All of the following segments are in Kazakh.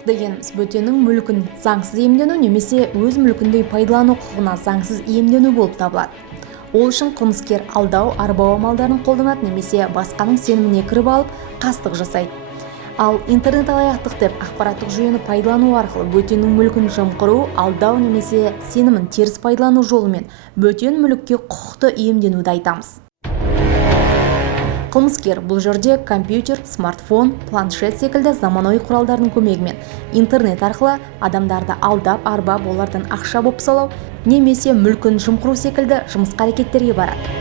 алаяқтық дегеніміз бөтеннің мүлкін заңсыз иемдену немесе өз мүлкіндей пайдалану құқығына заңсыз иемдену болып табылады. Ол үшін қылмыскер алдау, арбау амалдарын қолданады немесе басқаның сеніміне кіріп алып, қастық жасайды. Ал интернет алаяқтық деп ақпараттық жүйені пайдалану арқылы бөтеннің мүлкін жымқыру, алдау немесе сенімін теріс пайдалану жолымен бөтен мүлікке құқықты иемденуді айтамыз. Қылмыскер бұл жерде компьютер, смартфон, планшет секілді заманауи құралдардың көмегімен интернет арқылы адамдарды алдап, арбап, олардан ақша бопсалау немесе мүлкін жымқыру секілді жымысқы әрекеттерге барады.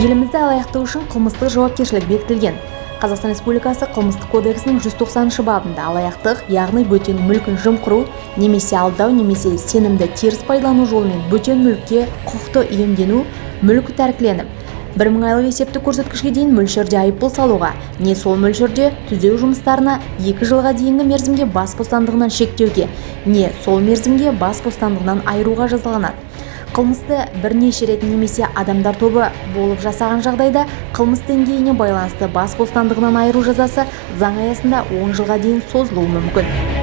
Елімізде алаяқтық үшін қылмыстық жауапкершілік бекітілген. Қазақстан Республикасы қылмыстық кодексінің 190 бабында алаяқтық, яғни бөтен мүлкін жымқыру, немесе алдау, немесе сенімді теріс пайдалану жолымен бөтен мүлікке құқықты иемдену, мүлкі тәркіленіп, 1000 айлық есептік көрсеткішке дейін мөлшерде айыппұл салуға, не сол мөлшерде түзеу жұмыстарына 2 жылға дейінгі мерзімге бас бостандығынан шектеуге, не сол мерзімге бас бостандығынан айыруға жазаланады. Қылмысты бірнеше рет немесе адамдар тобы болып жасаған жағдайда қылмыс деңгейіне байланысты бас бостандығынан айыру жазасы заң аясында 10 жылға дейін созылуы мүмкін.